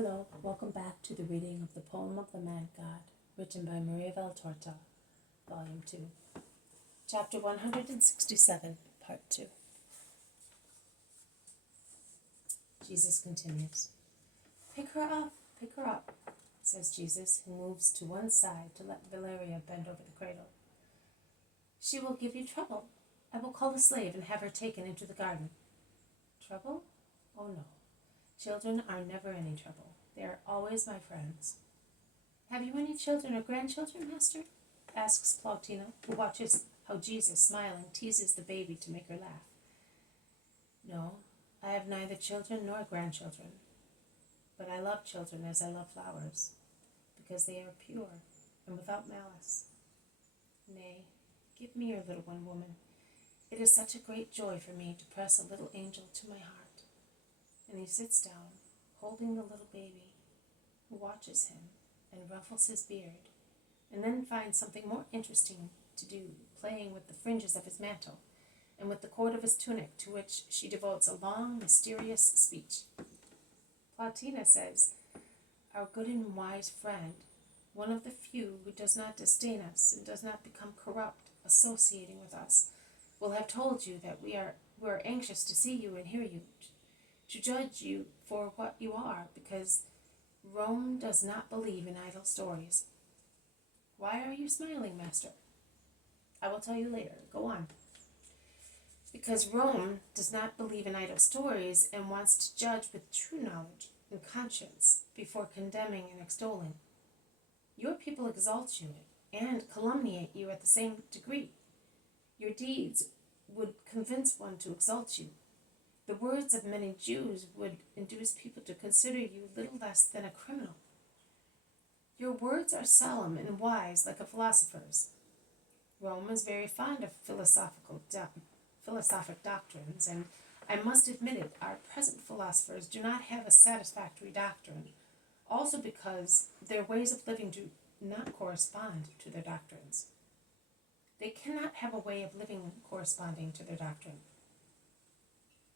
Hello, welcome back to the reading of the poem of the Man God, written by Maria Valtorta, Volume 2, Chapter 167, Part 2. Jesus continues. Pick her up, says Jesus, who moves to one side to let Valeria bend over the cradle. She will give you trouble. I will call the slave and have her taken into the garden. Trouble? Oh no. Children are never any trouble. They are always my friends. Have you any children or grandchildren, Master? Asks Plautina, who watches how Jesus, smiling, teases the baby to make her laugh. No, I have neither children nor grandchildren. But I love children as I love flowers, because they are pure and without malice. Nay, give me your little one, woman. It is such a great joy for me to press a little angel to my heart. And he sits down, holding the little baby, who watches him and ruffles his beard, and then finds something more interesting to do, playing with the fringes of his mantle and with the cord of his tunic, to which she devotes a long, mysterious speech. Plautina says, our good and wise friend, one of the few who does not disdain us and does not become corrupt associating with us, will have told you that we are anxious to see you and hear you, to judge you for what you are, because Rome does not believe in idle stories. Why are you smiling, Master? I will tell you later. Go on. Because Rome does not believe in idle stories and wants to judge with true knowledge and conscience before condemning and extolling. Your people exalt you and calumniate you at the same degree. Your deeds would convince one to exalt you. The words of many Jews would induce people to consider you little less than a criminal. Your words are solemn and wise like a philosopher's. Rome is very fond of philosophic doctrines, and I must admit it, our present philosophers do not have a satisfactory doctrine, also because their ways of living do not correspond to their doctrines. They cannot have a way of living corresponding to their doctrine.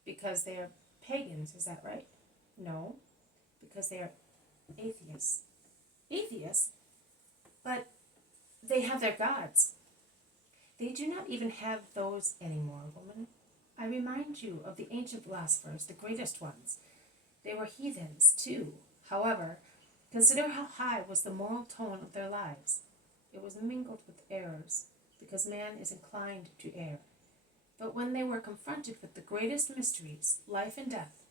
Because they are pagans, is that right? No, because they are atheists. Atheists? But they have their gods. They do not even have those anymore, woman. I remind you of the ancient philosophers, the greatest ones. They were heathens, too. However, consider how high was the moral tone of their lives. It was mingled with errors, because man is inclined to err. But when they were confronted with the greatest mysteries, life and death,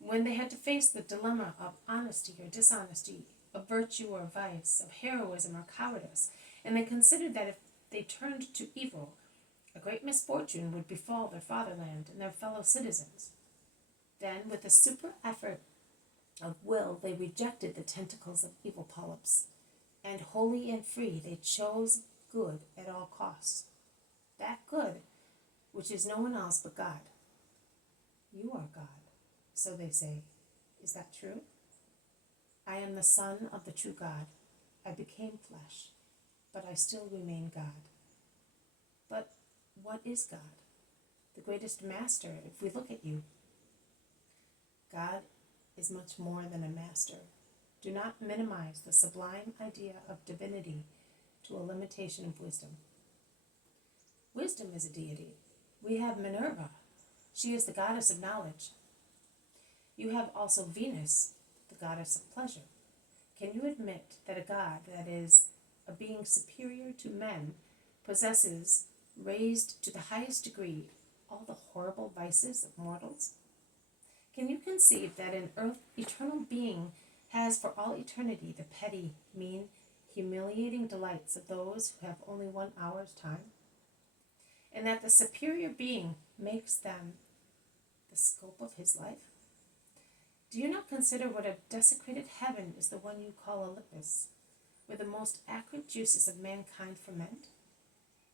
when they had to face the dilemma of honesty or dishonesty, of virtue or vice, of heroism or cowardice, and they considered that if they turned to evil, a great misfortune would befall their fatherland and their fellow citizens. Then, with a super effort of will, they rejected the tentacles of evil polyps, and holy and free they chose good at all costs. That good which is no one else but God. You are God, so they say. Is that true? I am the Son of the true God. I became flesh, but I still remain God. But what is God? The greatest master, if we look at you. God is much more than a master. Do not minimize the sublime idea of divinity to a limitation of wisdom. Wisdom is a deity. We have Minerva. She is the goddess of knowledge. You have also Venus, the goddess of pleasure. Can you admit that a god, that is, a being superior to men, possesses, raised to the highest degree, all the horrible vices of mortals? Can you conceive that an eternal being has for all eternity the petty, mean, humiliating delights of those who have only 1 hour's time? And that the superior being makes them the scope of his life? Do you not consider what a desecrated heaven is the one you call Olympus, where the most acrid juices of mankind ferment?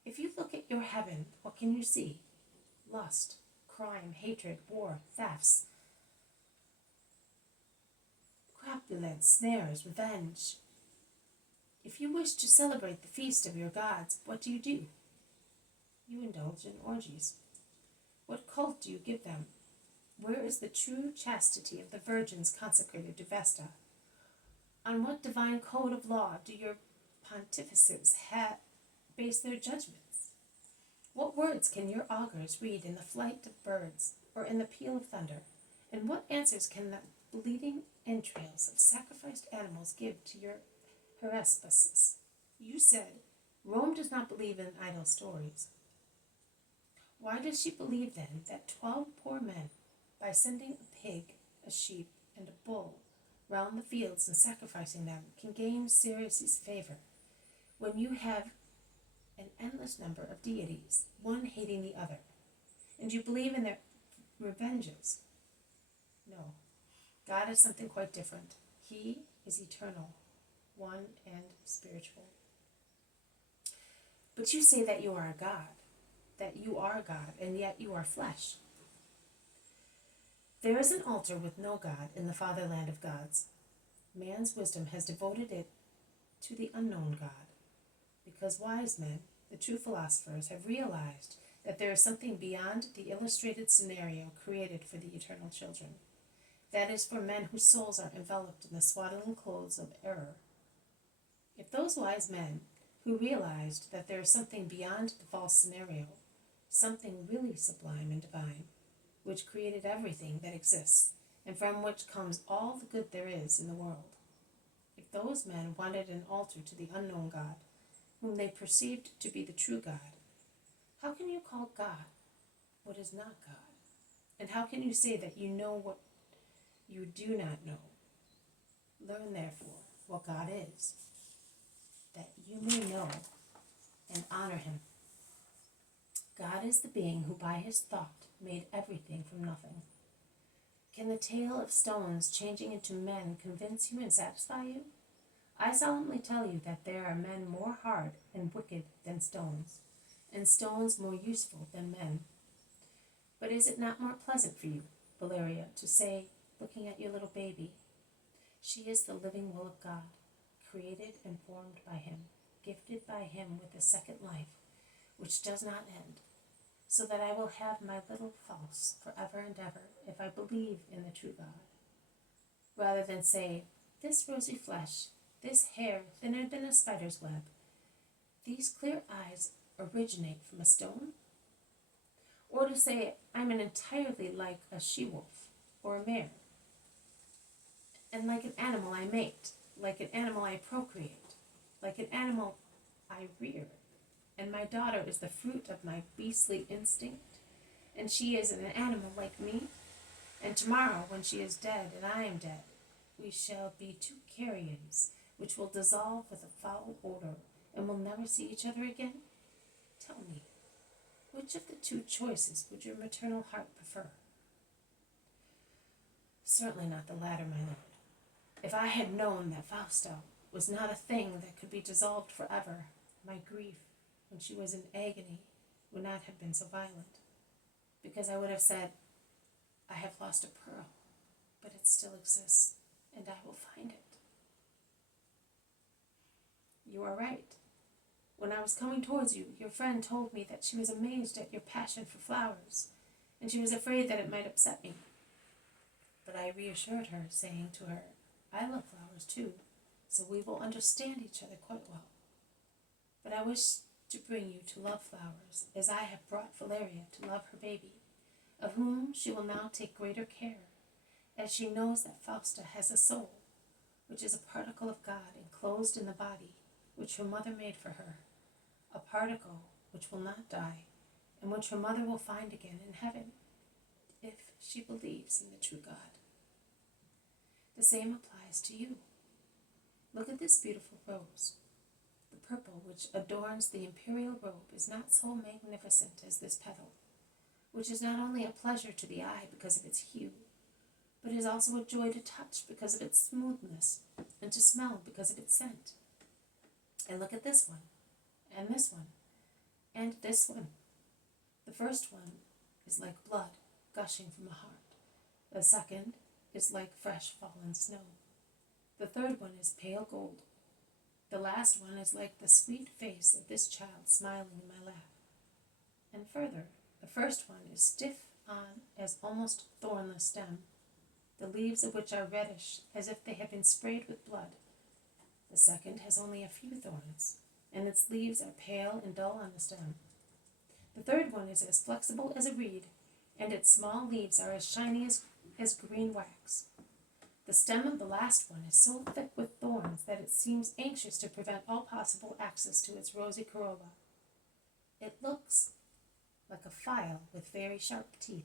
If you look at your heaven, what can you see? Lust, crime, hatred, war, thefts, crapulence, snares, revenge. If you wish to celebrate the feast of your gods, what do? You indulge in orgies. What cult do you give them? Where is the true chastity of the virgins consecrated to Vesta? On what divine code of law do your pontifices base their judgments? What words can your augurs read in the flight of birds or in the peal of thunder? And what answers can the bleeding entrails of sacrificed animals give to your haruspices? You said, Rome does not believe in idle stories. Why does she believe then that 12 poor men, by sending a pig, a sheep, and a bull round the fields and sacrificing them, can gain Ceres's favor, when you have an endless number of deities, one hating the other, and you believe in their revenges? No, God is something quite different. He is eternal, one and spiritual. But you say that you are a God, and yet you are flesh. There is an altar with no God in the fatherland of gods. Man's wisdom has devoted it to the unknown God, because wise men, the true philosophers, have realized that there is something beyond the illustrated scenario created for the eternal children. That is for men whose souls are enveloped in the swaddling clothes of error. If those wise men, who realized that there is something beyond the false scenario, something really sublime and divine, which created everything that exists, and from which comes all the good there is in the world, if those men wanted an altar to the unknown God, whom they perceived to be the true God, how can you call God what is not God? And how can you say that you know what you do not know? Learn, therefore, what God is, that you may know and honor him. God is the being who by his thought made everything from nothing. Can the tale of stones changing into men convince you and satisfy you? I solemnly tell you that there are men more hard and wicked than stones, and stones more useful than men. But is it not more pleasant for you, Valeria, to say, looking at your little baby, she is the living will of God, created and formed by him, gifted by him with a second life, which does not end, so that I will have my little false forever and ever if I believe in the true God, rather than say, this rosy flesh, this hair thinner than a spider's web, these clear eyes originate from a stone? Or to say, I'm an entirely like a she-wolf or a mare, and like an animal I mate, like an animal I procreate, like an animal I rear, and my daughter is the fruit of my beastly instinct, and she is an animal like me, and tomorrow when she is dead and I am dead, we shall be two carrions, which will dissolve with a foul odor, and will never see each other again? Tell me, which of the two choices would your maternal heart prefer? Certainly not the latter, my lord. If I had known that Fausta was not a thing that could be dissolved forever, my grief, when she was in agony, would not have been so violent, because I would have said, I have lost a pearl, but it still exists, and I will find it. You are right. When I was coming towards you, your friend told me that she was amazed at your passion for flowers, and she was afraid that it might upset me. But I reassured her, saying to her, I love flowers too, so we will understand each other quite well. But I wish to bring you to love flowers, as I have brought Valeria to love her baby, of whom she will now take greater care, as she knows that Fausta has a soul, which is a particle of God enclosed in the body, which her mother made for her, a particle which will not die, and which her mother will find again in heaven, if she believes in the true God. The same applies to you. Look at this beautiful rose. The purple which adorns the imperial robe is not so magnificent as this petal, which is not only a pleasure to the eye because of its hue, but is also a joy to touch because of its smoothness, and to smell because of its scent. And look at this one, and this one, and this one. The first one is like blood gushing from a heart. The second is like fresh fallen snow. The third one is pale gold. The last one is like the sweet face of this child smiling in my lap. And further, the first one is stiff on as almost thornless stem, the leaves of which are reddish as if they had been sprayed with blood, The second has only a few thorns, and its leaves are pale and dull on the stem. The third one is as flexible as a reed, and its small leaves are as shiny as green wax. The stem of the last one is so thick with thorns that it seems anxious to prevent all possible access to its rosy corolla. It looks like a file with very sharp teeth.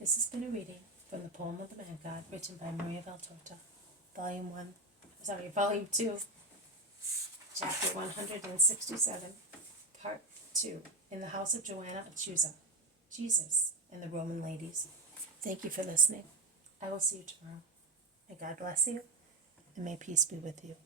This has been a reading from the poem of the Man God, written by Maria Valtorta, Volume 2, Chapter 167, Part 2, In the House of Johanna of Chuza, Jesus and the Roman Ladies. Thank you for listening. I will see you tomorrow. May God bless you, and may peace be with you.